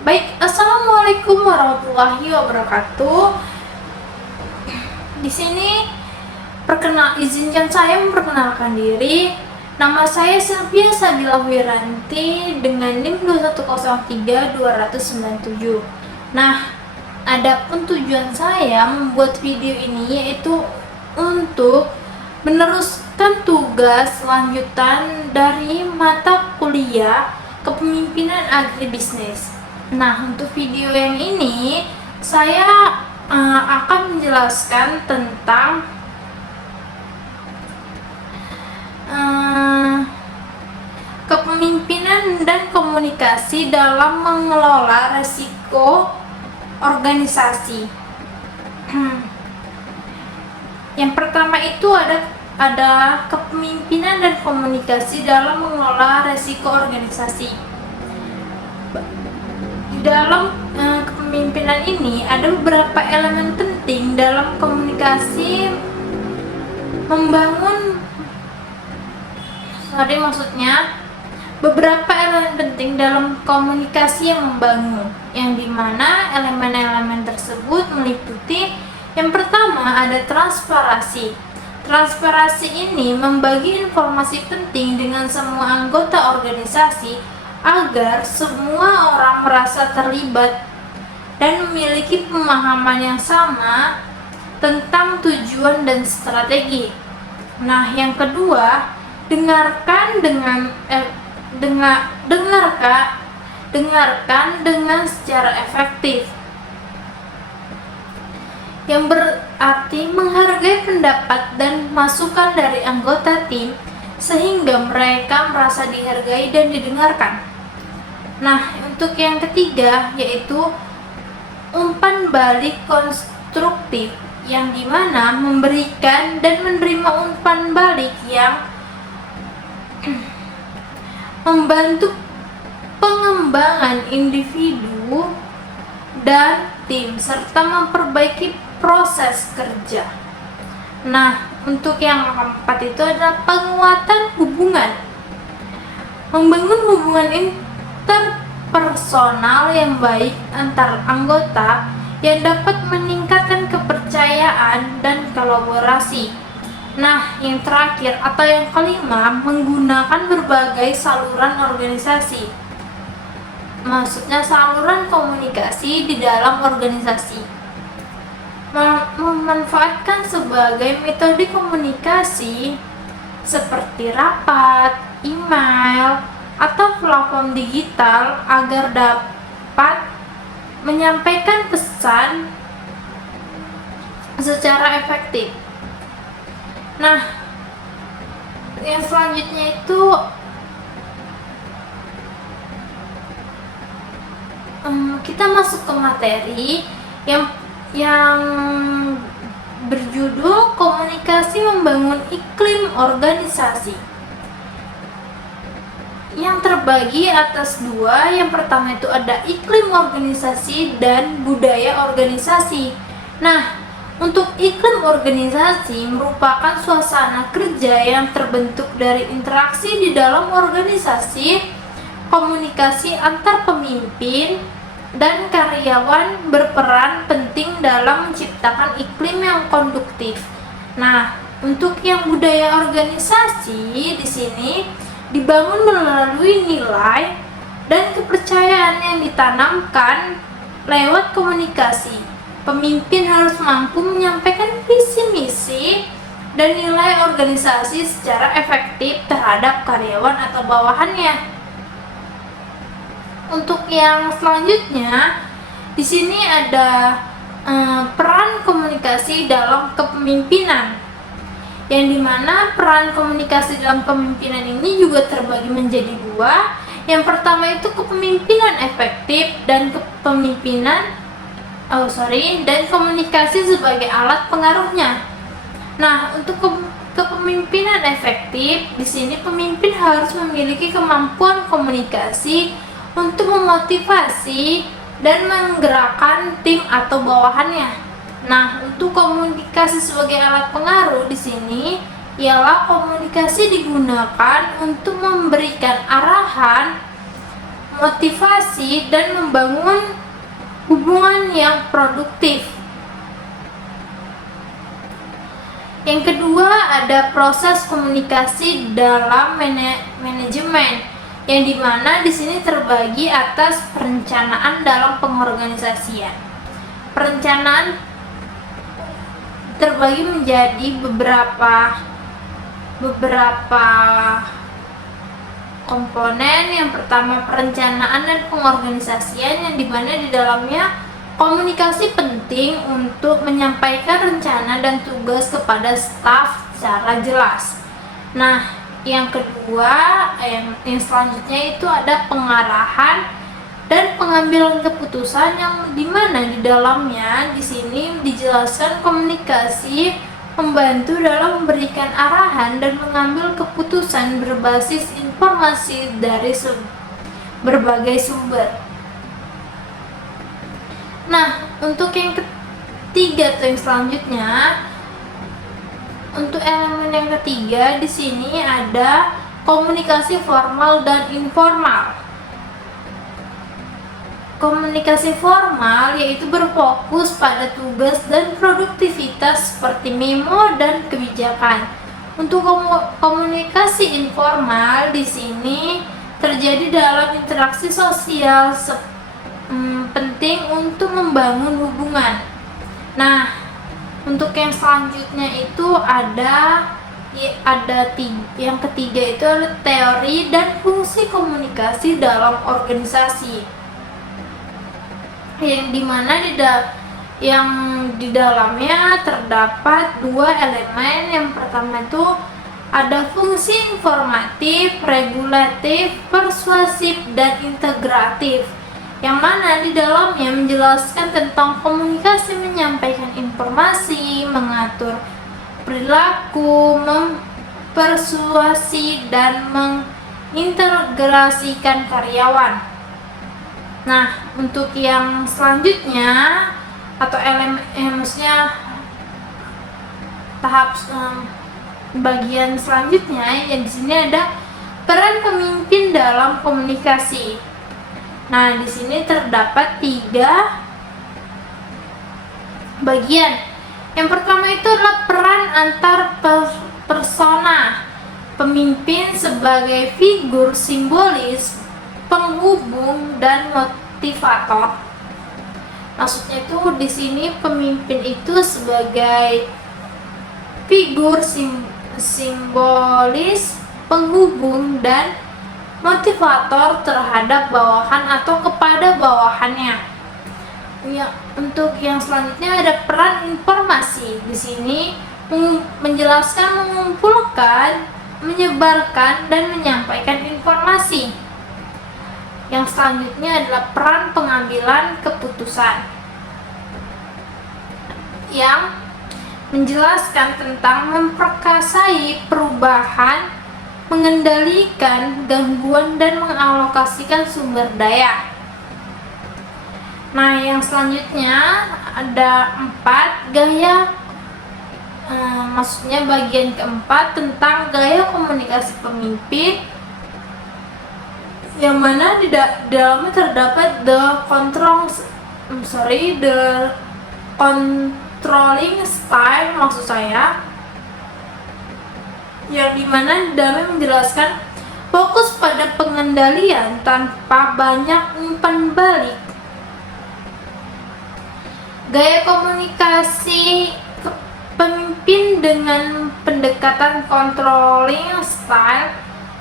Baik, assalamualaikum warahmatullahi wabarakatuh. Di sini izinkan saya memperkenalkan diri. Nama saya Sylvia Sabila Wiranti dengan NIM 2103297. Nah, adapun tujuan saya membuat video ini yaitu untuk meneruskan tugas lanjutan dari mata kuliah Kepemimpinan Agribisnis. Nah, untuk video yang ini saya akan menjelaskan tentang kepemimpinan dan komunikasi dalam mengelola resiko organisasi. Yang pertama itu ada kepemimpinan dan komunikasi dalam mengelola resiko organisasi. Di dalam kepemimpinan ini ada beberapa elemen penting dalam komunikasi beberapa elemen penting dalam komunikasi yang membangun, yang dimana elemen-elemen tersebut meliputi yang pertama ada transparansi. Transparansi ini membagi informasi penting dengan semua anggota organisasi agar semua orang merasa terlibat dan memiliki pemahaman yang sama tentang tujuan dan strategi. Nah, yang kedua, dengarkan dengan secara efektif, yang berarti menghargai pendapat dan masukan dari anggota tim sehingga mereka merasa dihargai dan didengarkan. Nah, untuk yang ketiga yaitu umpan balik konstruktif, yang dimana memberikan dan menerima umpan balik yang membantu pengembangan individu dan tim serta memperbaiki proses kerja. Nah, untuk yang keempat itu adalah penguatan hubungan. Membangun hubungan interpersonal yang baik antar anggota yang dapat meningkatkan kepercayaan dan kolaborasi. Nah, yang terakhir atau yang kelima, menggunakan berbagai saluran organisasi. Maksudnya saluran komunikasi di dalam organisasi. Memanfaatkan sebagai metode komunikasi seperti rapat, email, atau platform digital agar dapat menyampaikan pesan secara efektif. Nah, yang selanjutnya itu kita masuk ke materi yang berjudul komunikasi membangun iklim organisasi, yang terbagi atas dua. Yang pertama itu ada iklim organisasi dan budaya organisasi. Nah, untuk iklim organisasi merupakan suasana kerja yang terbentuk dari interaksi di dalam organisasi, komunikasi antar pemimpin dan karyawan berperan penting dalam menciptakan iklim yang konduktif. Nah, untuk yang budaya organisasi di sini dibangun melalui nilai dan kepercayaan yang ditanamkan lewat komunikasi. Pemimpin harus mampu menyampaikan visi misi dan nilai organisasi secara efektif terhadap karyawan atau bawahannya. Untuk yang selanjutnya, di sini ada peran komunikasi dalam kepemimpinan, yang dimana peran komunikasi dalam kepemimpinan ini juga terbagi menjadi dua. Yang pertama itu kepemimpinan efektif dan dan komunikasi sebagai alat pengaruhnya. Nah, untuk kepemimpinan efektif, di sini pemimpin harus memiliki kemampuan komunikasi untuk memotivasi dan menggerakkan tim atau bawahannya. Nah, untuk komunikasi sebagai alat pengaruh di sini ialah komunikasi digunakan untuk memberikan arahan motivasi, dan membangun hubungan yang produktif. Yang kedua, ada proses komunikasi dalam manajemen, yang dimana di sini terbagi atas perencanaan dalam pengorganisasian. Perencanaan terbagi menjadi beberapa komponen. Yang pertama, perencanaan dan pengorganisasian, yang dimana di dalamnya komunikasi penting untuk menyampaikan rencana dan tugas kepada staf secara jelas. Nah, yang kedua, yang selanjutnya itu ada pengarahan dan pengambilan keputusan, yang dimana di dalamnya di sini dijelaskan komunikasi membantu dalam memberikan arahan dan mengambil keputusan berbasis informasi dari berbagai sumber. Nah, untuk yang ketiga atau yang selanjutnya, untuk elemen yang ketiga di sini ada komunikasi formal dan informal. Komunikasi formal yaitu berfokus pada tugas dan produktivitas seperti memo dan kebijakan. Untuk komunikasi informal di sini terjadi dalam interaksi sosial penting untuk membangun hubungan. Nah, untuk yang selanjutnya itu yang ketiga itu adalah teori dan fungsi komunikasi dalam organisasi, yang dimana yang di dalamnya terdapat dua elemen. Yang pertama itu ada fungsi informatif, regulatif, persuasif, dan integratif, yang mana di dalamnya menjelaskan tentang komunikasi, menyampaikan informasi, mengatur perilaku, mempersuasi, dan mengintegrasikan karyawan. Nah, untuk yang selanjutnya atau maksudnya tahap bagian selanjutnya, yang di sini ada peran pemimpin dalam komunikasi. Nah, di sini terdapat 3 bagian. Yang pertama itu adalah peran antar persona. Pemimpin sebagai figur simbolis, penghubung, dan motivator. Maksudnya itu di sini pemimpin itu sebagai figur simbolis, penghubung, dan motivator terhadap bawahan atau kepada bawahannya. Ya, untuk yang selanjutnya ada peran informasi. Di sini menjelaskan, mengumpulkan, menyebarkan, dan menyampaikan informasi. Yang selanjutnya adalah peran pengambilan keputusan, yang menjelaskan tentang memperkasai perubahan, mengendalikan gangguan, dan mengalokasikan sumber daya. Nah, yang selanjutnya ada 4 gaya, maksudnya bagian keempat tentang gaya komunikasi pemimpin, yang mana di dalamnya terdapat the controlling style, maksud saya, yang dimana di dalamnya menjelaskan fokus pada pengendalian tanpa banyak umpan balik. Gaya komunikasi pemimpin dengan pendekatan controlling style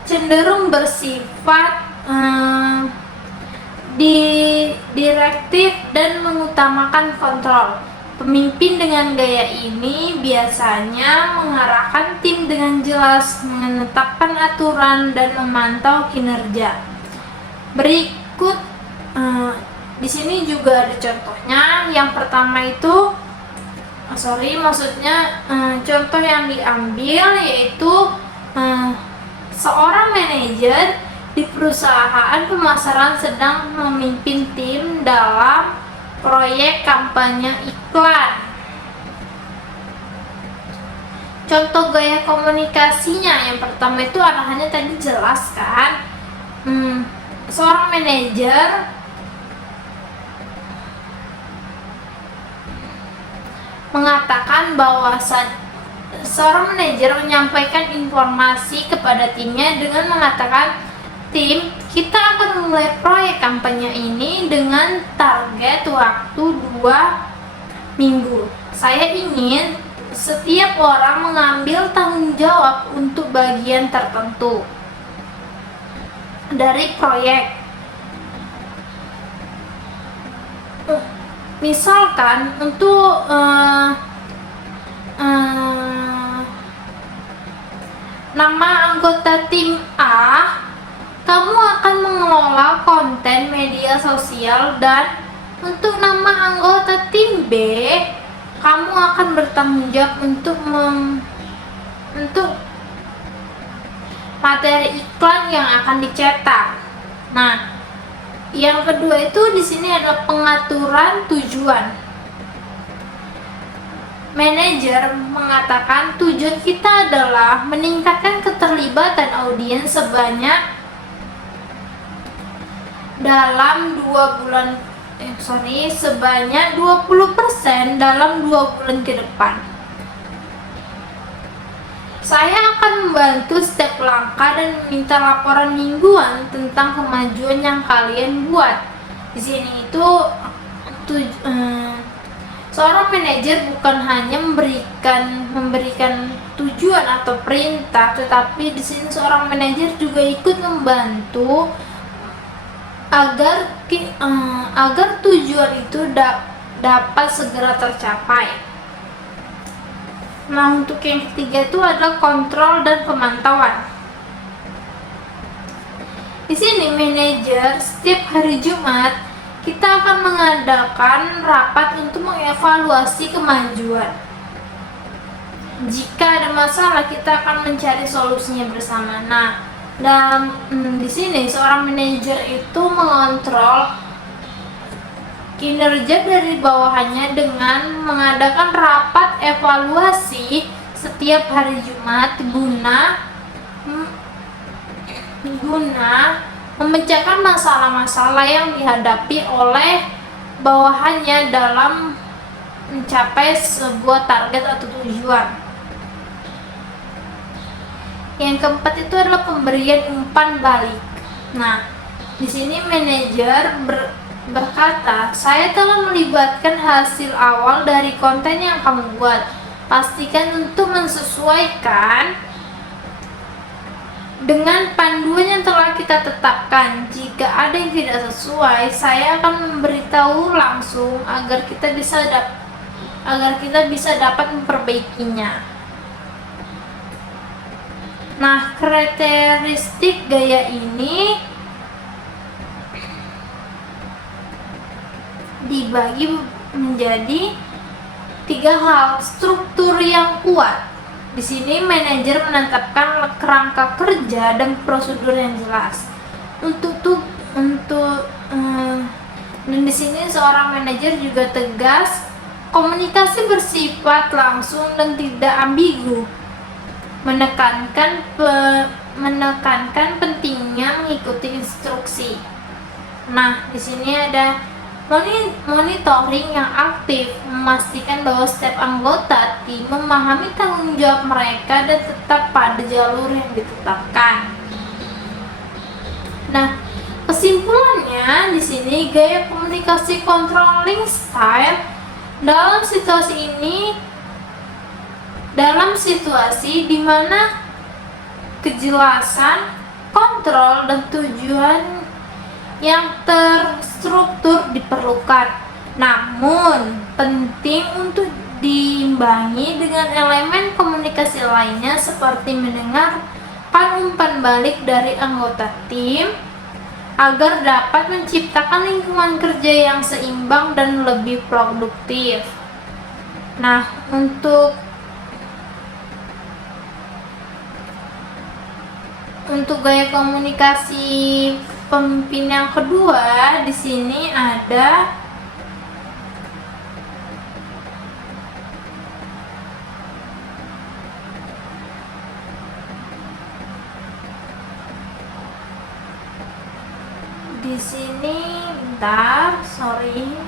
cenderung bersifat direktif dan mengutamakan kontrol. Pemimpin dengan gaya ini biasanya mengarahkan tim dengan jelas, menetapkan aturan, dan memantau kinerja. Berikut di sini juga ada contohnya. Yang pertama itu contoh yang diambil yaitu seorang manajer di perusahaan pemasaran sedang memimpin tim dalam proyek kampanye iklan. Contoh gaya komunikasinya, yang pertama itu arahannya tadi jelas kan, seorang manajer mengatakan bahwa seorang manajer menyampaikan informasi kepada timnya dengan mengatakan, tim, kita akan memulai proyek kampanye ini dengan target waktu 2 minggu. Saya ingin setiap orang mengambil tanggung jawab untuk bagian tertentu dari proyek. Misalkan untuk nama anggota tim A, kamu akan mengelola konten media sosial, dan untuk nama anggota tim B, kamu akan bertanggung jawab untuk materi iklan yang akan dicetak. Nah, yang kedua itu di sini adalah pengaturan tujuan. Manajer mengatakan tujuan kita adalah meningkatkan keterlibatan audiens sebanyak dalam 20% dalam 2 bulan ke depan. Saya akan membantu setiap langkah dan meminta laporan mingguan tentang kemajuan yang kalian buat. Di sini itu seorang manajer bukan hanya memberikan tujuan atau perintah, tetapi di sini seorang manajer juga ikut membantu agar tujuan itu dapat segera tercapai. Nah, untuk yang ketiga itu adalah kontrol dan pemantauan. Di sini manajer setiap hari Jumat kita akan mengadakan rapat untuk mengevaluasi kemajuan. Jika ada masalah, kita akan mencari solusinya bersama. Nah, di sini seorang manajer itu mengontrol kinerja dari bawahannya dengan mengadakan rapat evaluasi setiap hari Jumat guna memecahkan masalah-masalah yang dihadapi oleh bawahannya dalam mencapai sebuah target atau tujuan. Yang keempat itu adalah pemberian umpan balik. Nah, di sini manajer berkata, saya telah melibatkan hasil awal dari konten yang kamu buat. Pastikan untuk mensesuaikan dengan panduan yang telah kita tetapkan. Jika ada yang tidak sesuai, saya akan memberitahu langsung agar kita bisa dapat memperbaikinya. Nah, karakteristik gaya ini dibagi menjadi 3 hal. Struktur yang kuat. Di sini manajer menetapkan kerangka kerja dan prosedur yang jelas. Dan di sini seorang manajer juga tegas. Komunikasi bersifat langsung dan tidak ambigu. Menekankan pentingnya mengikuti instruksi. Nah, di sini ada monitoring yang aktif, memastikan bahwa setiap anggota tim memahami tanggung jawab mereka dan tetap pada jalur yang ditetapkan. Nah, kesimpulannya di sini gaya komunikasi controlling style dalam situasi di mana kejelasan, kontrol, dan tujuan yang terstruktur diperlukan, namun penting untuk diimbangi dengan elemen komunikasi lainnya seperti mendengarkan umpan balik dari anggota tim agar dapat menciptakan lingkungan kerja yang seimbang dan lebih produktif. Nah, untuk gaya komunikasi pemimpin yang kedua, di sini ada sini bentar, sorry.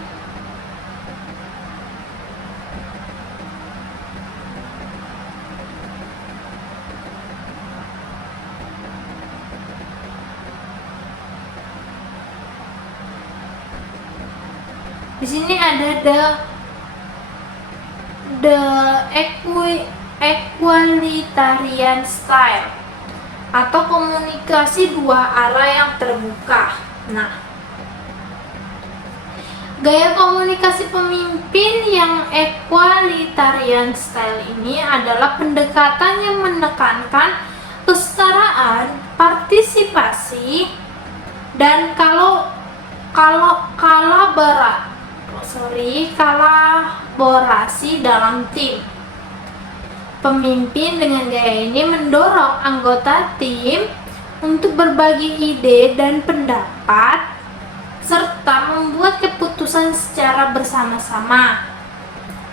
Di sini ada the equalitarian style atau komunikasi dua arah yang terbuka. Nah, gaya komunikasi pemimpin yang equalitarian style ini adalah pendekatan yang menekankan kesetaraan, partisipasi, dan kolaborasi dalam tim. Pemimpin dengan gaya ini mendorong anggota tim untuk berbagi ide dan pendapat serta membuat keputusan secara bersama-sama.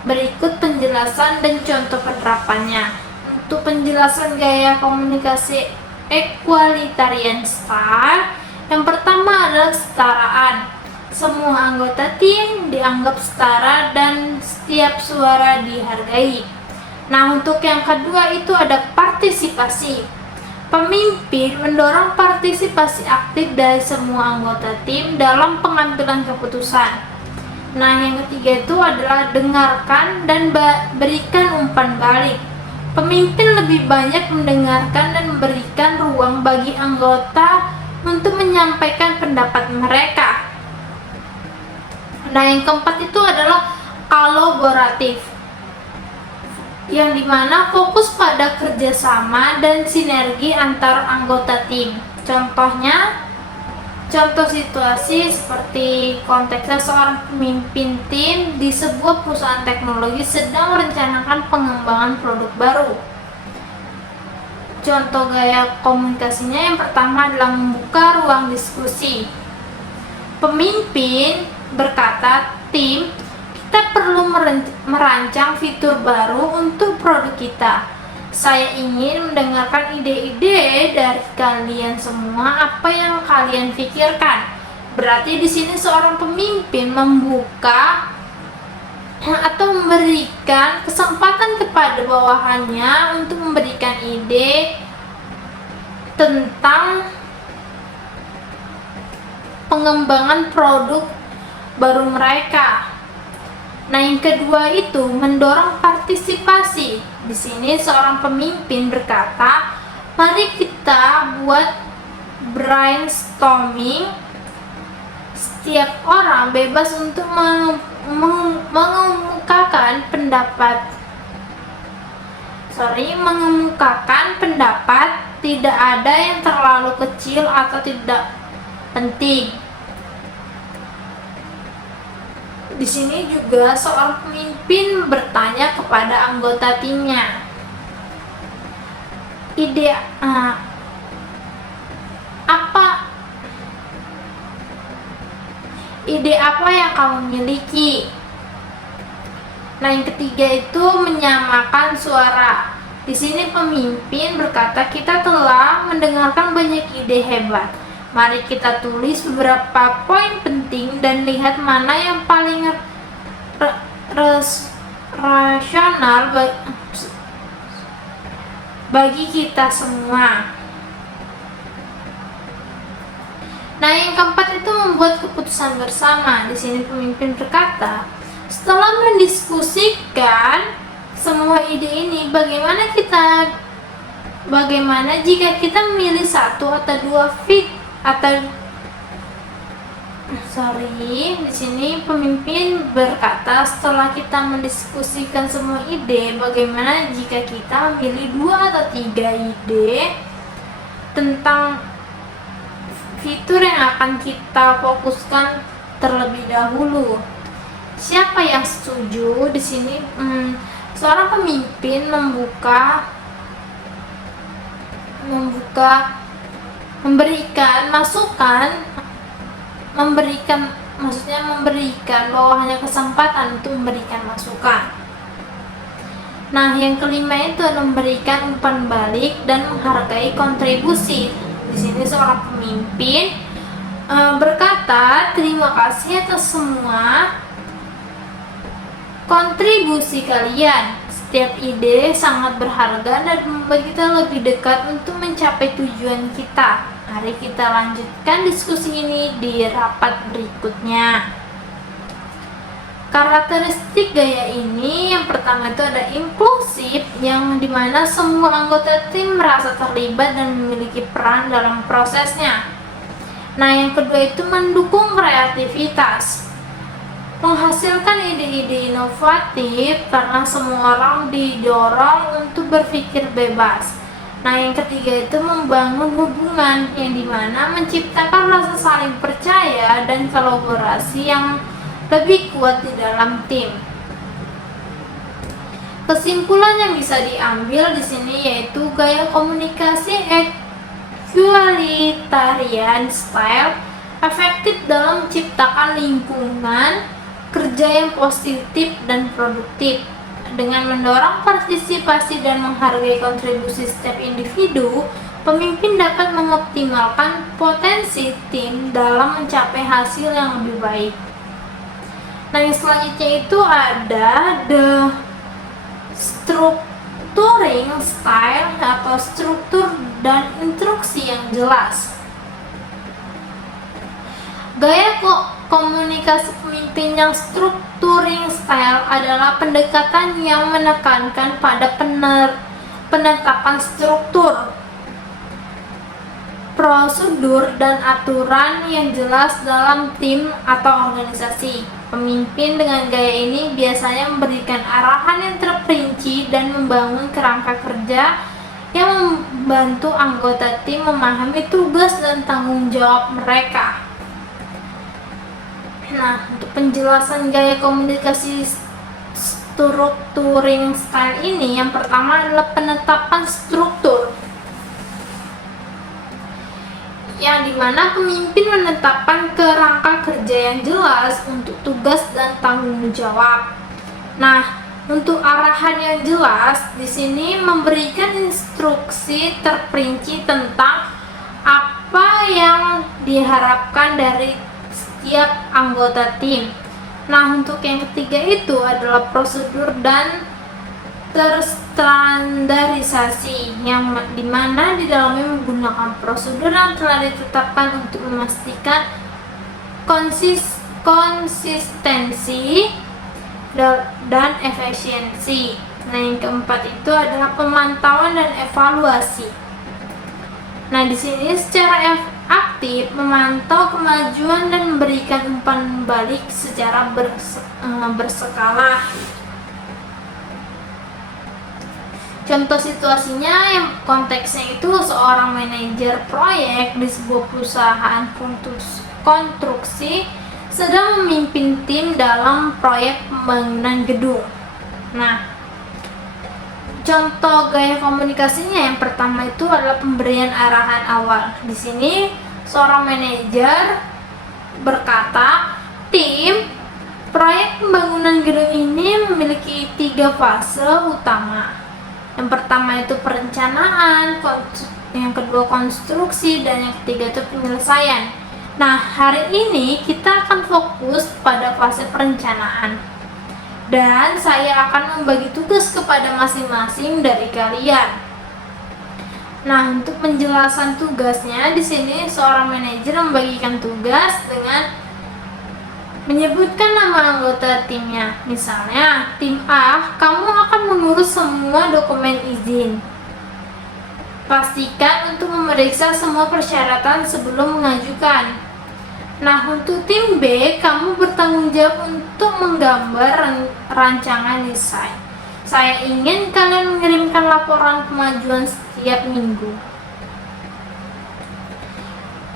Berikut penjelasan dan contoh penerapannya. Untuk penjelasan gaya komunikasi equalitarian style, yang pertama adalah kesetaraan. Semua anggota tim dianggap setara dan setiap suara dihargai. Nah, untuk yang kedua itu ada partisipasi. Pemimpin mendorong partisipasi aktif dari semua anggota tim dalam pengambilan keputusan. Nah, yang ketiga itu adalah dengarkan dan berikan umpan balik. Pemimpin lebih banyak mendengarkan dan memberikan ruang bagi anggota untuk menyampaikan pendapat mereka. Nah, yang keempat itu adalah kolaboratif, yang dimana fokus pada kerjasama dan sinergi antar anggota tim. Contoh situasi seperti konteksnya seorang pemimpin tim di sebuah perusahaan teknologi sedang merencanakan pengembangan produk baru. Contoh gaya komunikasinya yang pertama adalah membuka ruang diskusi. Pemimpin berkata, tim, kita perlu merancang fitur baru untuk produk kita. Saya ingin mendengarkan ide-ide dari kalian semua, apa yang kalian pikirkan. Berarti di sini seorang pemimpin membuka atau memberikan kesempatan kepada bawahannya untuk memberikan ide tentang pengembangan produk baru mereka. Nah, yang kedua itu mendorong partisipasi. Di sini seorang pemimpin berkata, mari kita buat brainstorming. Setiap orang bebas untuk mengemukakan pendapat, tidak ada yang terlalu kecil atau tidak penting. Di sini juga seorang pemimpin bertanya kepada anggota timnya, ide apa yang kamu miliki? Nah, yang ketiga itu menyamakan suara. Di sini pemimpin berkata, kita telah mendengarkan banyak ide hebat. Mari kita tulis beberapa poin penting dan lihat mana yang paling rasional bagi kita semua. Nah, yang keempat itu membuat keputusan bersama. Di sini pemimpin berkata, setelah mendiskusikan semua ide ini, bagaimana jika kita memilih satu atau dua di sini pemimpin berkata, setelah kita mendiskusikan semua ide, bagaimana jika kita memilih 2 atau 3 ide tentang fitur yang akan kita fokuskan terlebih dahulu. Siapa yang setuju? Di sini seorang pemimpin memberikan bawahannya kesempatan untuk memberikan masukan. Nah, yang kelima itu memberikan umpan balik dan menghargai kontribusi. Di sini seorang pemimpin berkata terima kasih atas semua kontribusi kalian. Setiap ide sangat berharga dan membuat kita lebih dekat untuk mencapai tujuan kita. Mari kita lanjutkan diskusi ini di rapat berikutnya. Karakteristik gaya ini yang pertama itu ada inklusif, yang dimana semua anggota tim merasa terlibat dan memiliki peran dalam prosesnya. Nah, yang kedua itu mendukung kreativitas, menghasilkan ide-ide inovatif karena semua orang didorong untuk berpikir bebas. Nah, yang ketiga itu membangun hubungan, yang dimana menciptakan rasa saling percaya dan kolaborasi yang lebih kuat di dalam tim. Kesimpulan yang bisa diambil di sini yaitu gaya komunikasi equalitarian style efektif dalam menciptakan lingkungan kerja yang positif dan produktif. Dengan mendorong partisipasi dan menghargai kontribusi setiap individu, pemimpin dapat mengoptimalkan potensi tim dalam mencapai hasil yang lebih baik. Nah, yang selanjutnya itu ada the structuring style atau struktur dan instruksi yang jelas. Gaya komunikasi pemimpin yang structuring style adalah pendekatan yang menekankan pada penetapan struktur, prosedur, dan aturan yang jelas dalam tim atau organisasi. Pemimpin dengan gaya ini biasanya memberikan arahan yang terperinci dan membangun kerangka kerja yang membantu anggota tim memahami tugas dan tanggung jawab mereka. Nah, untuk penjelasan gaya komunikasi structuring style ini, yang pertama adalah penetapan struktur, yang dimana pemimpin menetapkan kerangka kerja yang jelas untuk tugas dan tanggung jawab. Nah, untuk arahan yang jelas di sini memberikan instruksi terperinci tentang apa yang diharapkan dari setiap anggota tim. Nah, untuk yang ketiga itu adalah prosedur dan terstandarisasi, yang dimana di dalamnya menggunakan prosedur yang telah ditetapkan untuk memastikan konsistensi dan efisiensi. Nah, yang keempat itu adalah pemantauan dan evaluasi. Nah, di sini secara aktif memantau kemajuan dan memberikan umpan balik secara berskala. Contoh situasinya yang konteksnya itu seorang manajer proyek di sebuah perusahaan konstruksi sedang memimpin tim dalam proyek pembangunan gedung. Nah, contoh gaya komunikasinya yang pertama itu adalah pemberian arahan awal. Di sini seorang manajer berkata, tim proyek pembangunan gedung ini memiliki 3 fase utama. Yang pertama itu perencanaan, yang kedua konstruksi, dan yang ketiga itu penyelesaian. Nah, hari ini kita akan fokus pada fase perencanaan. Dan saya akan membagi tugas kepada masing-masing dari kalian. Nah, untuk penjelasan tugasnya di sini seorang manajer membagikan tugas dengan menyebutkan nama anggota timnya. Misalnya, tim A, kamu akan mengurus semua dokumen izin. Pastikan untuk memeriksa semua persyaratan sebelum mengajukan. Nah, untuk tim B, kamu bertanggung jawab untuk menggambar rancangan desain. Saya ingin kalian mengirimkan laporan kemajuan setiap minggu.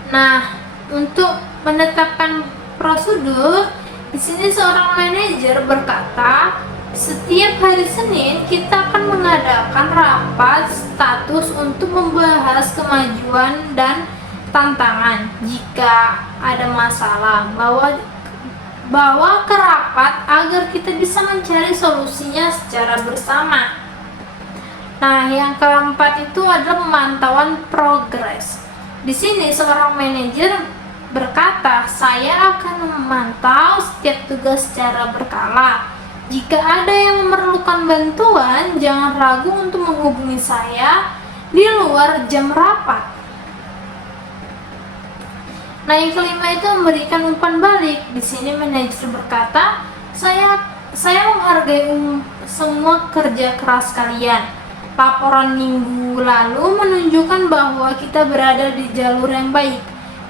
Nah, untuk menetapkan prosedur, di sini seorang manajer berkata, setiap hari Senin kita akan mengadakan rapat status untuk membahas kemajuan dan tantangan. Jika ada masalah, bawa ke rapat agar kita bisa mencari solusinya secara bersama. Nah, yang keempat itu adalah pemantauan progres. Di sini seorang manajer berkata, "Saya akan memantau setiap tugas secara berkala. Jika ada yang memerlukan bantuan, jangan ragu untuk menghubungi saya di luar jam rapat." Nah, yang kelima itu memberikan umpan balik. Di sini manajer berkata, saya menghargai semua kerja keras kalian. Laporan minggu lalu menunjukkan bahwa kita berada di jalur yang baik.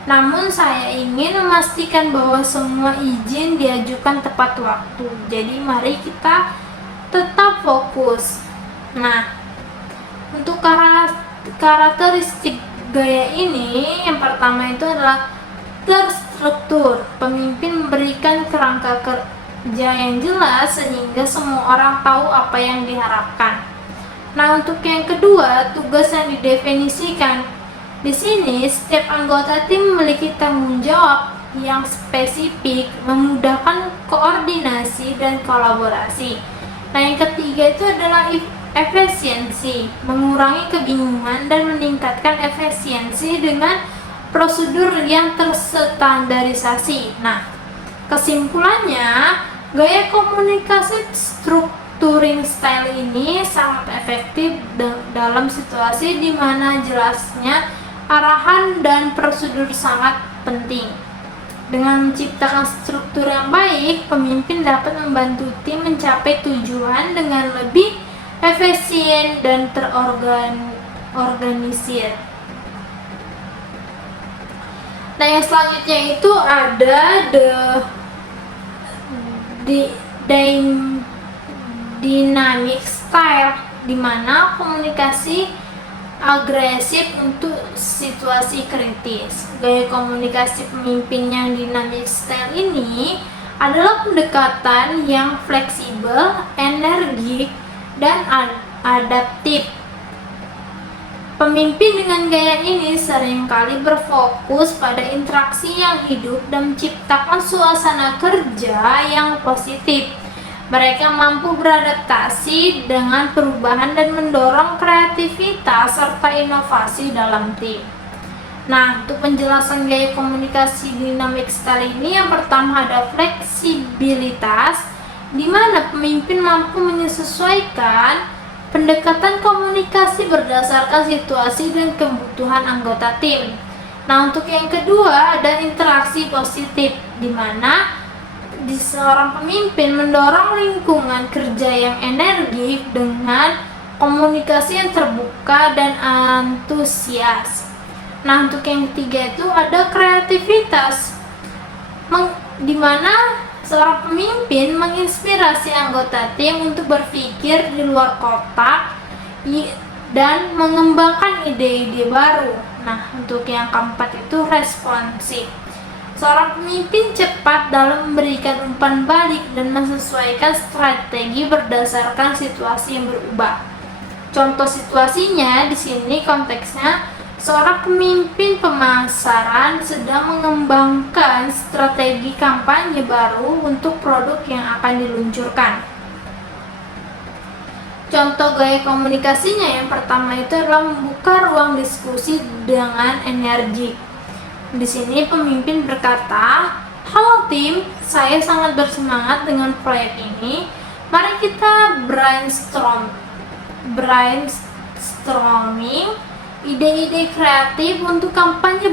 Namun saya ingin memastikan bahwa semua izin diajukan tepat waktu. Jadi mari kita tetap fokus. Nah, untuk karakteristik gaya ini, yang pertama itu adalah terstruktur. Pemimpin memberikan kerangka kerja yang jelas sehingga semua orang tahu apa yang diharapkan. Nah, untuk yang kedua, tugas yang didefinisikan. Di sini, setiap anggota tim memiliki tanggung jawab yang spesifik, memudahkan koordinasi dan kolaborasi. Nah, yang ketiga itu adalah efisiensi, mengurangi kebingungan dan meningkatkan efisiensi dengan prosedur yang terstandarisasi. Nah, kesimpulannya, gaya komunikasi structuring style ini sangat efektif dalam situasi di mana jelasnya arahan dan prosedur sangat penting. Dengan menciptakan struktur yang baik, pemimpin dapat membantu tim mencapai tujuan dengan lebih efisien dan terorganisir. Nah, yang selanjutnya itu ada dynamic style, di mana komunikasi agresif untuk situasi kritis. Gaya komunikasi pemimpin yang dynamic style ini adalah pendekatan yang fleksibel, energik, dan adaptif. Pemimpin dengan gaya ini seringkali berfokus pada interaksi yang hidup dan menciptakan suasana kerja yang positif. Mereka mampu beradaptasi dengan perubahan dan mendorong kreativitas serta inovasi dalam tim. Nah, untuk penjelasan gaya komunikasi dynamic style ini, yang pertama ada fleksibilitas, di mana pemimpin mampu menyesuaikan pendekatan komunikasi berdasarkan situasi dan kebutuhan anggota tim. Nah, untuk yang kedua ada interaksi positif, di mana seorang pemimpin mendorong lingkungan kerja yang energik dengan komunikasi yang terbuka dan antusias. Nah, untuk yang ketiga itu ada kreativitas, di mana seorang pemimpin menginspirasi anggota tim untuk berpikir di luar kotak dan mengembangkan ide-ide baru. Nah, untuk yang keempat itu responsif. Seorang pemimpin cepat dalam memberikan umpan balik dan menyesuaikan strategi berdasarkan situasi yang berubah. Contoh situasinya di sini konteksnya, seorang pemimpin pemasaran sedang mengembangkan strategi kampanye baru untuk produk yang akan diluncurkan. Contoh gaya komunikasinya yang pertama itu adalah membuka ruang diskusi dengan energi. Di sini pemimpin berkata, "Halo tim, saya sangat bersemangat dengan proyek ini. Mari kita brainstorming ide-ide kreatif untuk kampanye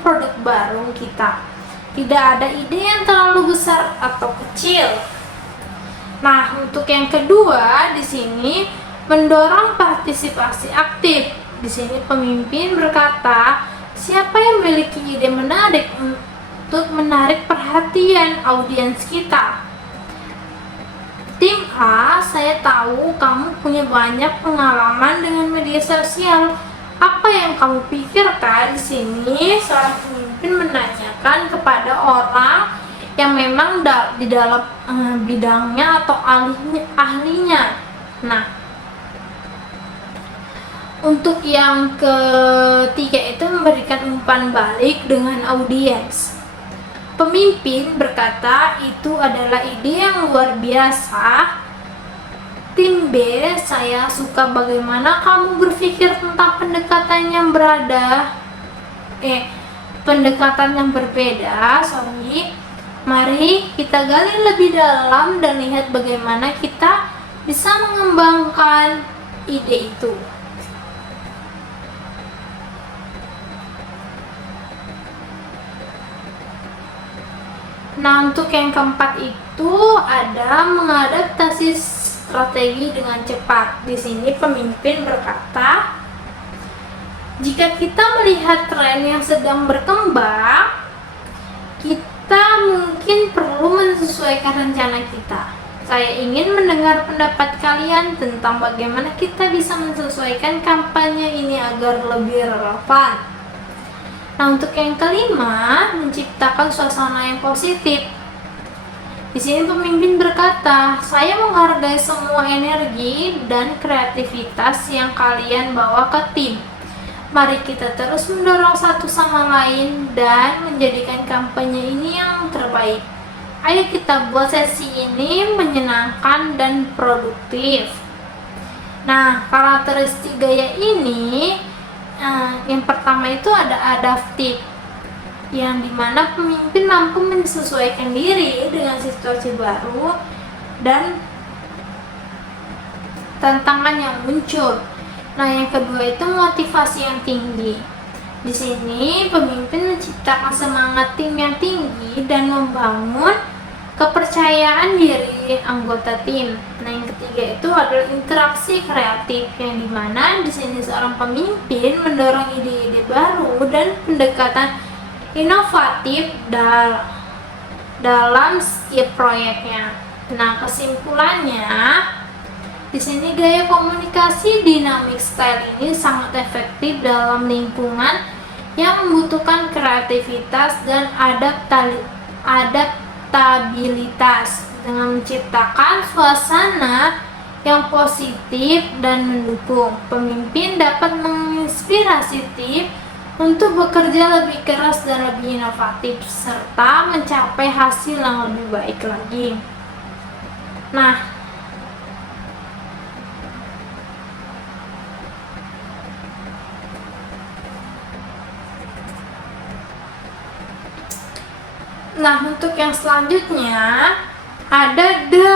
produk baru kita. Tidak ada ide yang terlalu besar atau kecil." Nah, untuk yang kedua di sini mendorong partisipasi aktif. Di sini pemimpin berkata, "Siapa yang memiliki ide menarik untuk menarik perhatian audiens kita?" Tim A, saya tahu kamu punya banyak pengalaman dengan media sosial. Apa yang kamu pikirkan? Di sini seorang pemimpin menanyakan kepada orang yang memang di dalam bidangnya atau ahlinya. Nah, untuk yang ketiga itu memberikan umpan balik dengan audiens. Pemimpin berkata, "Itu adalah ide yang luar biasa. Tim B, saya suka bagaimana kamu berpikir tentang pendekatan yang pendekatan yang berbeda, mari kita gali lebih dalam dan lihat bagaimana kita bisa mengembangkan ide itu. Nah, untuk yang keempat itu ada mengadaptasi strategi dengan cepat. Di sini pemimpin berkata, jika kita melihat tren yang sedang berkembang, kita mungkin perlu menyesuaikan rencana kita. Saya ingin mendengar pendapat kalian tentang bagaimana kita bisa menyesuaikan kampanye ini agar lebih relevan. Nah, untuk yang kelima, menciptakan suasana yang positif. Di sini pemimpin berkata, saya menghargai semua energi dan kreativitas yang kalian bawa ke tim. Mari kita terus mendorong satu sama lain dan menjadikan kampanye ini yang terbaik. Ayo kita buat sesi ini menyenangkan dan produktif. Nah, karakteristik gaya ini, yang pertama itu ada adaptif, yang dimana pemimpin mampu menyesuaikan diri dengan situasi baru dan tantangan yang muncul. Nah, yang kedua itu motivasi yang tinggi. Di sini pemimpin menciptakan semangat tim yang tinggi dan membangun kepercayaan diri anggota tim. Nah, yang ketiga itu adalah interaksi kreatif, yang dimana di sini seorang pemimpin mendorong ide-ide baru dan pendekatan inovatif dalam setiap proyeknya. Nah, kesimpulannya, di sini gaya komunikasi dynamic style ini sangat efektif dalam lingkungan yang membutuhkan kreativitas dan adaptabilitas dengan menciptakan suasana yang positif dan mendukung. Pemimpin dapat menginspirasi tim untuk bekerja lebih keras dan lebih inovatif serta mencapai hasil yang lebih baik lagi. Nah, untuk yang selanjutnya ada the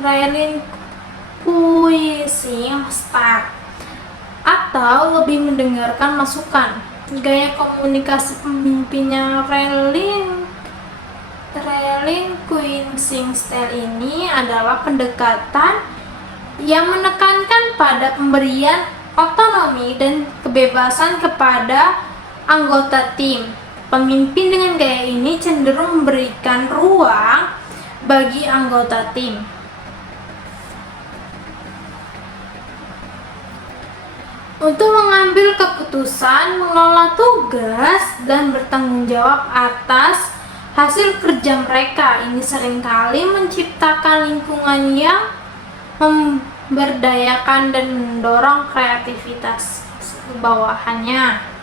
relinquishing style atau lebih mendengarkan masukan. Gaya komunikasi pemimpinnya relinquishing style ini adalah pendekatan yang menekankan pada pemberian otonomi dan kebebasan kepada anggota tim. Pemimpin dengan gaya ini cenderung memberikan ruang bagi anggota tim untuk mengambil keputusan, mengelola tugas, dan bertanggung jawab atas hasil kerja mereka. Ini seringkali menciptakan lingkungan yang memberdayakan dan mendorong kreativitas bawahannya.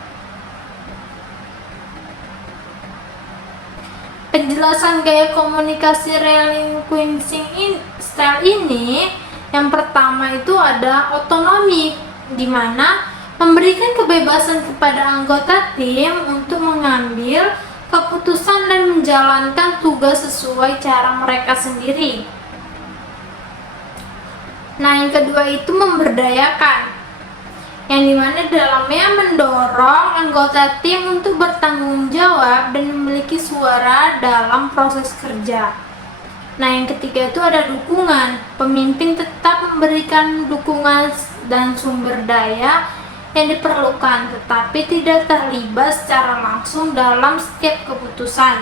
Penjelasan gaya komunikasi relinquishing style ini, yang pertama itu ada otonomi, di mana memberikan kebebasan kepada anggota tim untuk mengambil keputusan dan menjalankan tugas sesuai cara mereka sendiri. Nah, yang kedua itu memberdayakan, yang dimana dalamnya mendorong anggota tim untuk bertanggung jawab dan memiliki suara dalam proses kerja. Nah, yang ketiga itu ada dukungan. Pemimpin tetap memberikan dukungan dan sumber daya yang diperlukan, tetapi tidak terlibat secara langsung dalam setiap keputusan.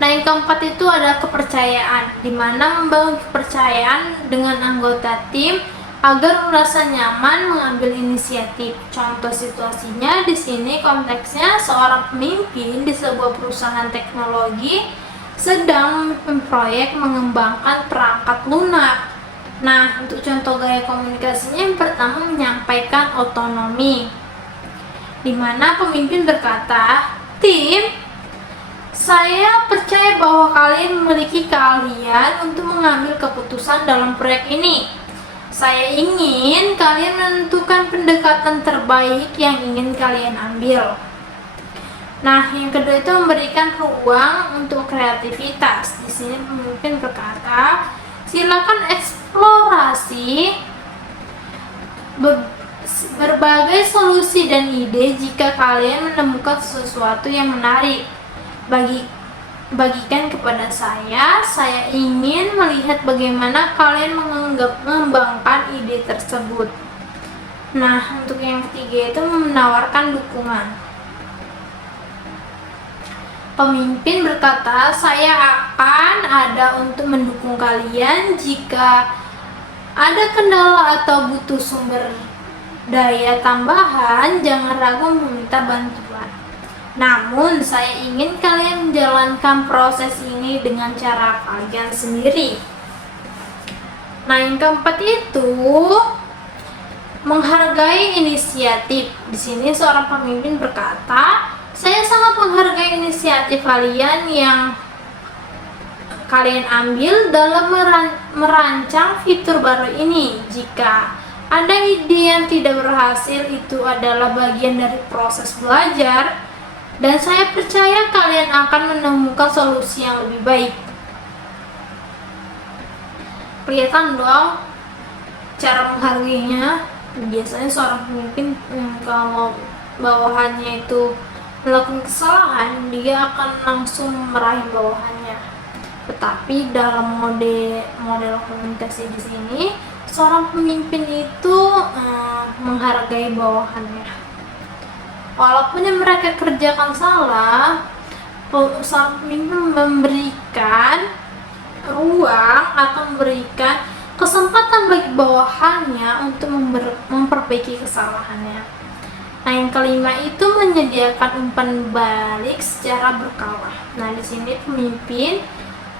Nah, yang keempat itu ada kepercayaan, di mana membangun kepercayaan dengan anggota tim agar merasa nyaman mengambil inisiatif. Contoh situasinya di sini konteksnya seorang pemimpin di sebuah perusahaan teknologi sedang memimpin proyek mengembangkan perangkat lunak. Nah, untuk contoh gaya komunikasinya, yang pertama menyampaikan otonomi, di mana pemimpin berkata, tim, saya percaya bahwa kalian memiliki keahlian untuk mengambil keputusan dalam proyek ini. Saya ingin kalian menentukan pendekatan terbaik yang ingin kalian ambil. Nah, yang kedua itu memberikan ruang untuk kreativitas. Di sini pemimpin berkata, silakan eksplorasi berbagai solusi dan ide jika kalian menemukan sesuatu yang menarik. Bagikan kepada saya ingin melihat bagaimana kalian mengembangkan ide tersebut. Nah, untuk yang ketiga itu menawarkan dukungan. Pemimpin berkata, saya akan ada untuk mendukung kalian jika ada kendala atau butuh sumber daya tambahan, jangan ragu meminta bantuan. Namun, saya ingin kalian menjalankan proses ini dengan cara kalian sendiri. Nah, yang keempat itu menghargai inisiatif. Di sini seorang pemimpin berkata, saya sangat menghargai inisiatif kalian yang kalian ambil dalam merancang fitur baru ini. Jika ada ide yang tidak berhasil, itu adalah bagian dari proses belajar, dan saya percaya kalian akan menemukan solusi yang lebih baik. Kelihatan dong cara menghargainya. Biasanya seorang pemimpin kalau bawahannya itu melakukan kesalahan, dia akan langsung meraih bawahannya. Tetapi dalam model komunikasi di sini, seorang pemimpin itu menghargai bawahannya. Walaupun yang mereka kerjakan salah, seorang pemimpin memberikan ruang atau memberikan kesempatan bagi bawahannya untuk memperbaiki kesalahannya. Nah, yang kelima itu menyediakan umpan balik secara berkala. Nah, di sini pemimpin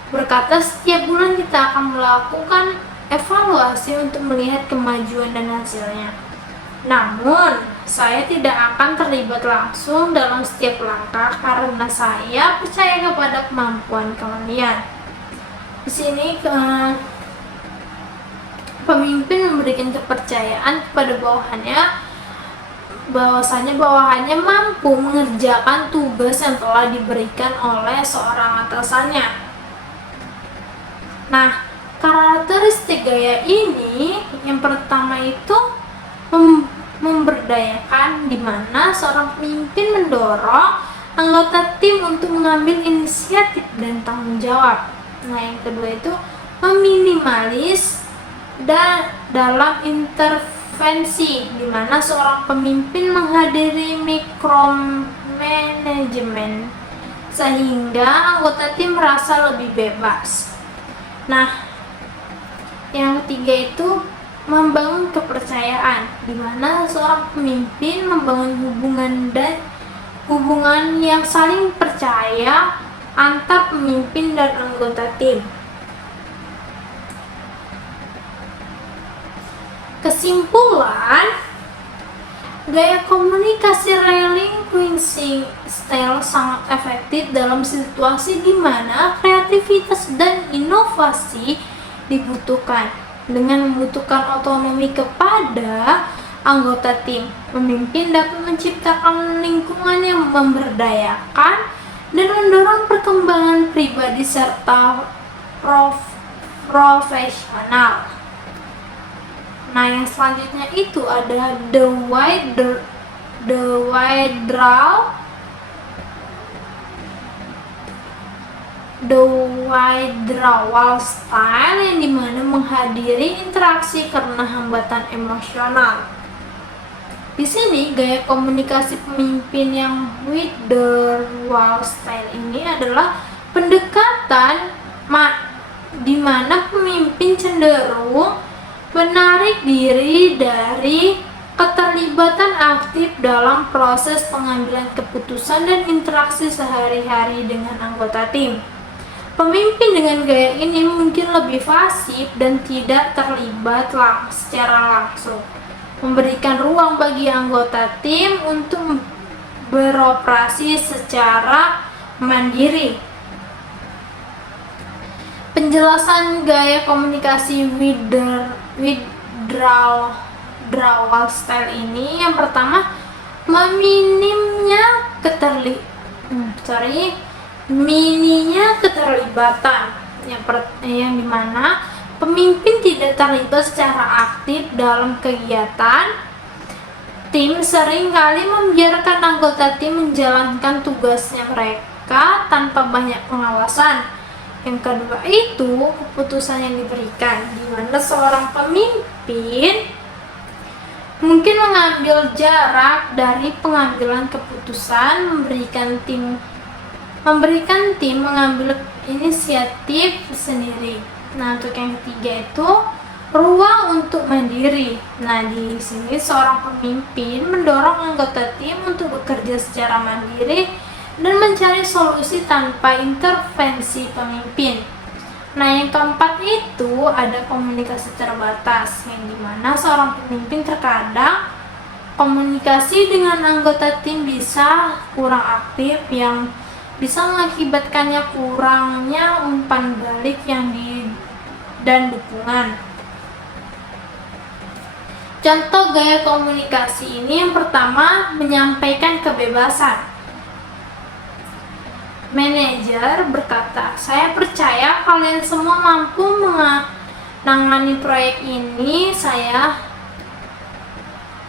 berkata, setiap bulan kita akan melakukan evaluasi untuk melihat kemajuan dan hasilnya. Namun, saya tidak akan terlibat langsung dalam setiap langkah karena saya percaya kepada kemampuan kalian. Di sini pemimpin memberikan kepercayaan kepada bawahannya, bahwasanya bawahannya mampu mengerjakan tugas yang telah diberikan oleh seorang atasannya. Nah, karakteristik gaya ini yang pertama itu memberdayakan, di mana seorang pemimpin mendorong anggota tim untuk mengambil inisiatif dan tanggung jawab. Nah, yang kedua itu meminimalis dan dalam intervensi, di mana seorang pemimpin menghadiri micromanagement sehingga anggota tim merasa lebih bebas. Nah, yang ketiga itu membangun kepercayaan, di mana seorang pemimpin membangun hubungan yang saling percaya antar pemimpin dan anggota tim. Kesimpulan, gaya komunikasi relinquishing style sangat efektif dalam situasi di mana kreativitas dan inovasi dibutuhkan. Dengan membutuhkan otonomi kepada anggota tim, pemimpin dapat menciptakan lingkungan yang memberdayakan dan mendorong perkembangan pribadi serta profesional. Nah, yang selanjutnya itu ada the withdrawal style, yang dimana menghadiri interaksi karena hambatan emosional. Di sini gaya komunikasi pemimpin yang withdrawal style ini adalah pendekatan di mana pemimpin cenderung menarik diri dari keterlibatan aktif dalam proses pengambilan keputusan dan interaksi sehari-hari dengan anggota tim. Pemimpin dengan gaya ini mungkin lebih pasif dan tidak terlibat secara langsung, memberikan ruang bagi anggota tim untuk beroperasi secara mandiri. Penjelasan gaya komunikasi withdrawal withdrawal style ini, yang pertama minimnya keterlibatan yang dimana pemimpin tidak terlibat secara aktif dalam kegiatan tim, seringkali membiarkan anggota tim menjalankan tugasnya mereka tanpa banyak pengawasan. Yang kedua itu keputusan yang diberikan, di mana seorang pemimpin mungkin mengambil jarak dari pengambilan keputusan, memberikan tim mengambil inisiatif sendiri. Nah, untuk yang ketiga itu ruang untuk mandiri. Nah, di sini seorang pemimpin mendorong anggota tim untuk bekerja secara mandiri dan mencari solusi tanpa intervensi pemimpin. Nah, yang keempat itu ada komunikasi terbatas, yang dimana seorang pemimpin terkadang komunikasi dengan anggota tim bisa kurang aktif, yang bisa mengakibatkannya kurangnya umpan balik dan dukungan. Contoh gaya komunikasi ini, yang pertama menyampaikan kebebasan. Manajer berkata, "Saya percaya kalian semua mampu menangani proyek ini. Saya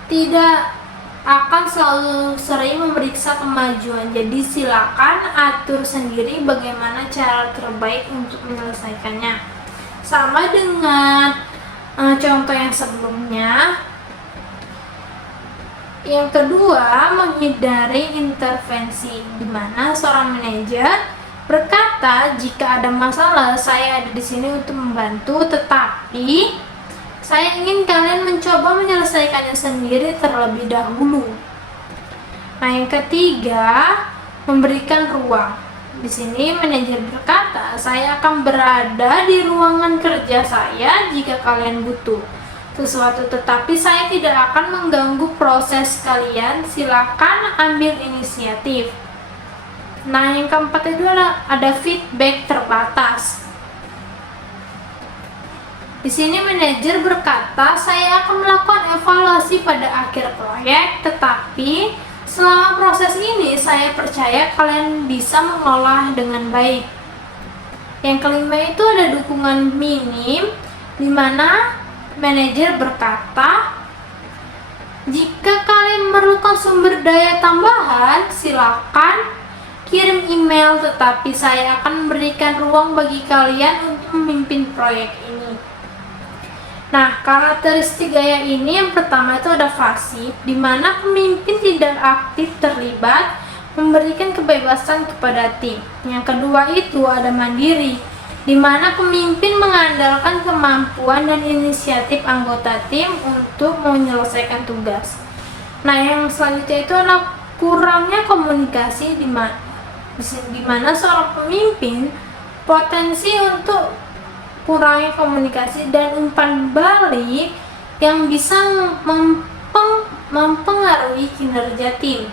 tidak akan selalu sering memeriksa kemajuan. Jadi silakan atur sendiri bagaimana cara terbaik untuk menyelesaikannya." Sama dengan contoh yang sebelumnya. Yang kedua, menghindari intervensi, di mana seorang manajer berkata, "Jika ada masalah, saya ada di sini untuk membantu, tetapi saya ingin kalian mencoba menyelesaikannya sendiri terlebih dahulu." Nah, yang ketiga, memberikan ruang. Di sini manajer berkata, "Saya akan berada di ruangan kerja saya jika kalian butuh sesuatu, tetapi saya tidak akan mengganggu proses kalian. Silakan ambil inisiatif." Nah, yang keempat itu ada feedback terbatas. Di sini manajer berkata, "Saya akan melakukan evaluasi pada akhir proyek, tetapi selama proses ini saya percaya kalian bisa mengolah dengan baik." Yang kelima itu ada dukungan minim, di mana manajer berkata, "Jika kalian memerlukan sumber daya tambahan, silakan kirim email, tetapi saya akan memberikan ruang bagi kalian untuk memimpin proyek ini." Nah, karakteristik gaya ini, yang pertama itu ada pasif, di mana pemimpin tidak aktif terlibat, memberikan kebebasan kepada tim. Yang kedua itu ada mandiri, di mana pemimpin mengandalkan kemampuan dan inisiatif anggota tim untuk menyelesaikan tugas. Nah, yang selanjutnya itu adalah kurangnya komunikasi, di mana seorang pemimpin potensi untuk kurangnya komunikasi dan umpan balik yang bisa mempengaruhi kinerja tim.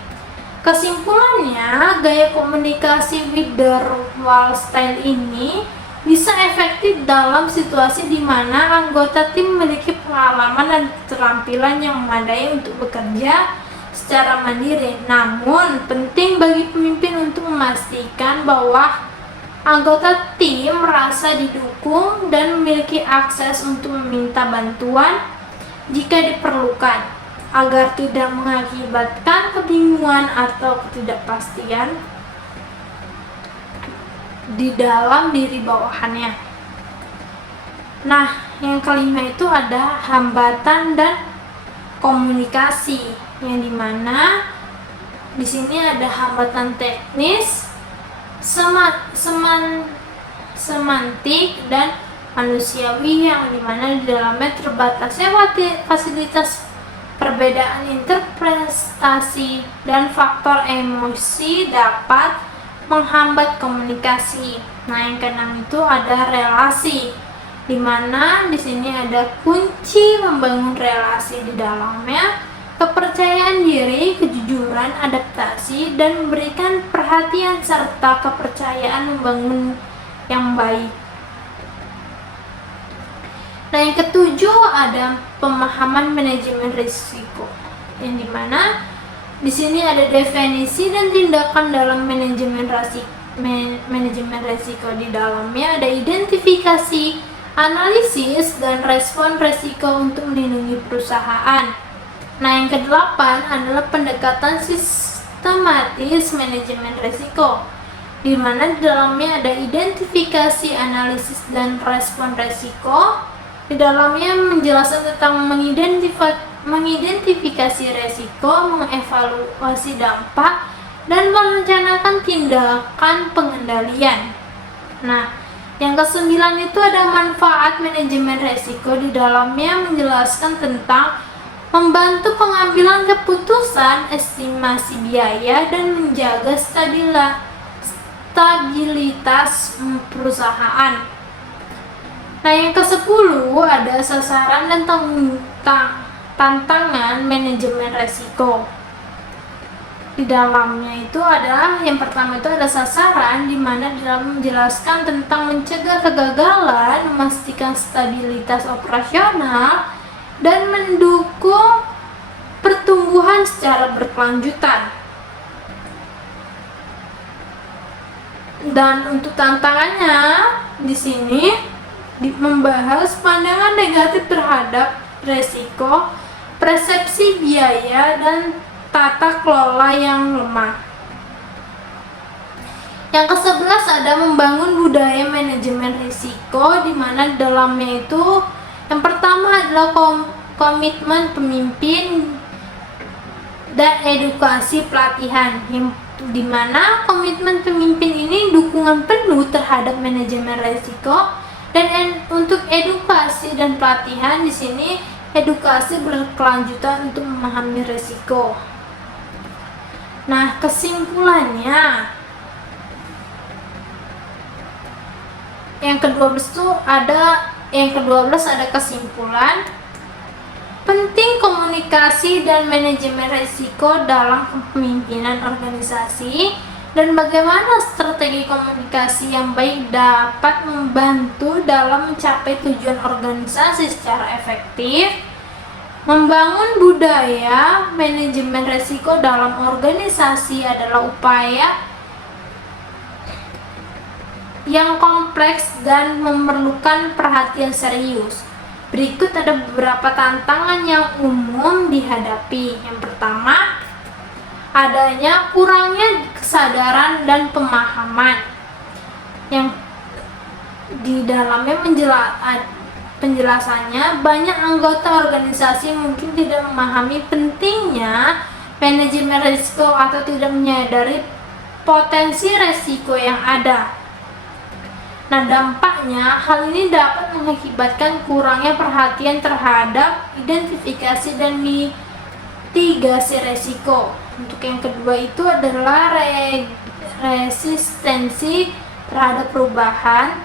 Kesimpulannya, gaya komunikasi withdrawal style ini bisa efektif dalam situasi di mana anggota tim memiliki pengalaman dan keterampilan yang memadai untuk bekerja secara mandiri. Namun, penting bagi pemimpin untuk memastikan bahwa anggota tim merasa didukung dan memiliki akses untuk meminta bantuan jika diperlukan, agar tidak mengakibatkan kebingungan atau ketidakpastian di dalam diri bawahannya. Nah, yang kelima itu ada hambatan dan komunikasi, yang dimana di sini ada hambatan teknis, semantik, dan manusiawi, yang dimana di dalamnya terbatasnya fasilitas, perbedaan interpretasi, dan faktor emosi dapat menghambat komunikasi. Nah, yang keenam itu ada relasi, di mana di sini ada kunci membangun relasi di dalamnya kepercayaan diri, kejujuran, adaptasi, dan memberikan perhatian serta kepercayaan membangun yang baik. Nah, yang ketujuh ada pemahaman manajemen risiko, yang dimana di sini ada definisi dan tindakan dalam manajemen risiko. Di dalamnya ada identifikasi, analisis, dan respon risiko untuk melindungi perusahaan. Nah, yang kedelapan adalah pendekatan sistematis manajemen risiko, di mana di dalamnya ada identifikasi, analisis, dan respon risiko. Di dalamnya menjelaskan tentang mengidentifikasi risiko, mengevaluasi dampak, dan merencanakan tindakan pengendalian. Nah, yang kesembilan itu ada manfaat manajemen risiko. Di dalamnya menjelaskan tentang membantu pengambilan keputusan, estimasi biaya, dan menjaga stabilitas perusahaan. Nah, yang ke-10 ada sasaran dan tantangan manajemen risiko. Di dalamnya itu ada, yang pertama itu ada sasaran, di mana di dalam menjelaskan tentang mencegah kegagalan, memastikan stabilitas operasional, dan mendukung pertumbuhan secara berkelanjutan. Dan untuk tantangannya di sini membahas pandangan negatif terhadap risiko, persepsi biaya, dan tata kelola yang lemah. Yang ke-11 ada membangun budaya manajemen risiko, di mana dalamnya itu yang pertama adalah komitmen pemimpin dan edukasi pelatihan, di mana komitmen pemimpin ini dukungan penuh terhadap manajemen risiko, dan untuk edukasi dan pelatihan di sini edukasi berkelanjutan untuk memahami risiko. Nah, kesimpulannya yang ke-12 ada kesimpulan penting komunikasi dan manajemen risiko dalam kepemimpinan organisasi, dan bagaimana strategi komunikasi yang baik dapat membantu dalam mencapai tujuan organisasi secara efektif. Membangun budaya manajemen risiko dalam organisasi adalah upaya yang kompleks dan memerlukan perhatian serius. Berikut ada beberapa tantangan yang umum dihadapi. Yang pertama, adanya kurangnya kesadaran dan pemahaman. Yang di dalamnya penjelasannya, banyak anggota organisasi mungkin tidak memahami pentingnya manajemen risiko atau tidak menyadari potensi risiko yang ada. Nah, dampaknya hal ini dapat mengakibatkan kurangnya perhatian terhadap identifikasi dan mitigasi risiko. Untuk yang kedua itu adalah resistensi terhadap perubahan,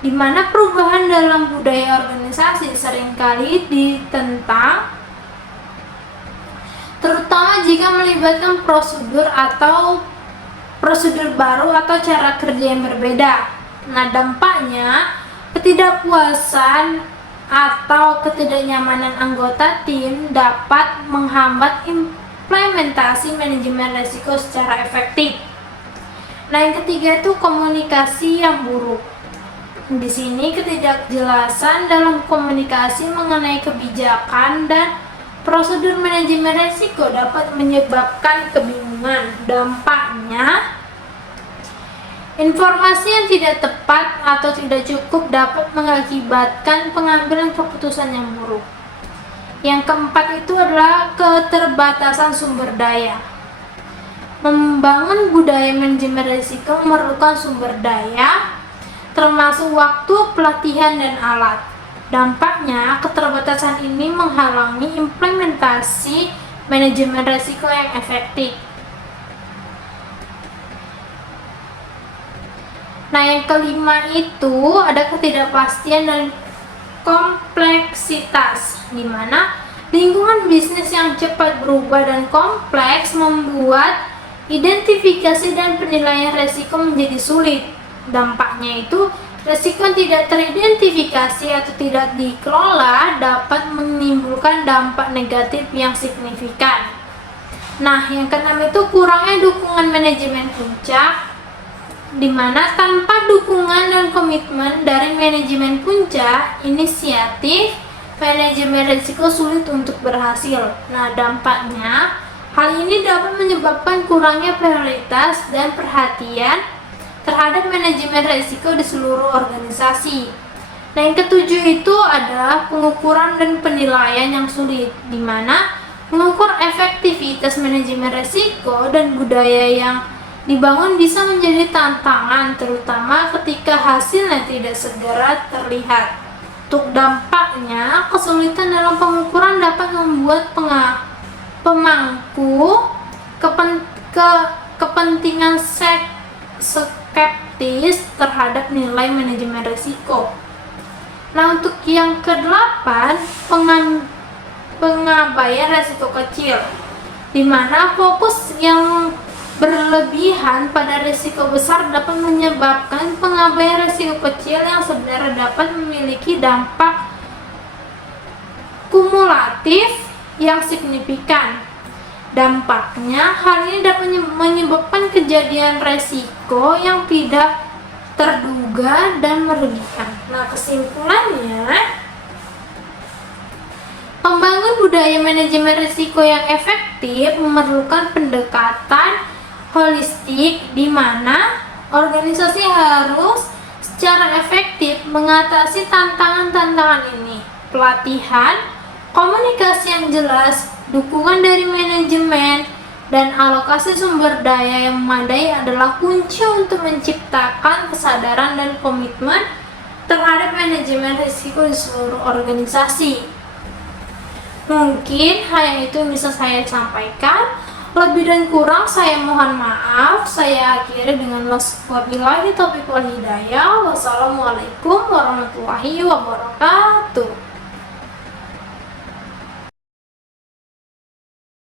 di mana perubahan dalam budaya organisasi seringkali ditentang, terutama jika melibatkan prosedur baru atau cara kerja yang berbeda. Nah, dampaknya ketidakpuasan atau ketidaknyamanan anggota tim dapat menghambat implementasi manajemen risiko secara efektif. Nah, yang ketiga itu komunikasi yang buruk. Di sini ketidakjelasan dalam komunikasi mengenai kebijakan dan prosedur manajemen risiko dapat menyebabkan kebingungan. Dampaknya, informasi yang tidak tepat atau tidak cukup dapat mengakibatkan pengambilan keputusan yang buruk. Yang keempat itu adalah keterbatasan sumber daya. Membangun budaya manajemen risiko memerlukan sumber daya, termasuk waktu, pelatihan, dan alat. Dampaknya, keterbatasan ini menghalangi implementasi manajemen risiko yang efektif. Nah, yang kelima itu ada ketidakpastian dan kompleksitas, di mana lingkungan bisnis yang cepat berubah dan kompleks membuat identifikasi dan penilaian risiko menjadi sulit. Dampaknya itu Risiko yang tidak teridentifikasi atau tidak dikelola dapat menimbulkan dampak negatif yang signifikan. Nah, yang keenam itu kurangnya dukungan manajemen puncak, di mana tanpa dukungan dan komitmen dari manajemen puncak, inisiatif manajemen risiko sulit untuk berhasil. Nah, dampaknya hal ini dapat menyebabkan kurangnya prioritas dan perhatian terhadap manajemen risiko di seluruh organisasi. Nah, yang ketujuh itu adalah pengukuran dan penilaian yang sulit, di mana mengukur efektivitas manajemen risiko dan budaya yang dibangun bisa menjadi tantangan, terutama ketika hasilnya tidak segera terlihat. Untuk dampaknya, kesulitan dalam pengukuran dapat membuat pemangku kepentingan skeptis terhadap nilai manajemen risiko. Nah, untuk yang kedelapan, pengabaian risiko kecil, di mana fokus yang berlebihan pada risiko besar dapat menyebabkan pengabaian risiko kecil yang sebenarnya dapat memiliki dampak kumulatif yang signifikan. Dampaknya, hal ini dapat menyebabkan kejadian risiko yang tidak terduga dan merugikan. Nah, kesimpulannya, membangun budaya manajemen risiko yang efektif memerlukan pendekatan holistik, di mana organisasi harus secara efektif mengatasi tantangan-tantangan ini. Pelatihan, komunikasi yang jelas, dukungan dari manajemen, dan alokasi sumber daya yang memadai adalah kunci untuk menciptakan kesadaran dan komitmen terhadap manajemen risiko di seluruh organisasi. Mungkin hanya itu yang bisa saya sampaikan. Lebih dan kurang saya mohon maaf. Saya akhiri dengan wabillahi taufiq wal hidayah. Wassalamualaikum warahmatullahi wabarakatuh.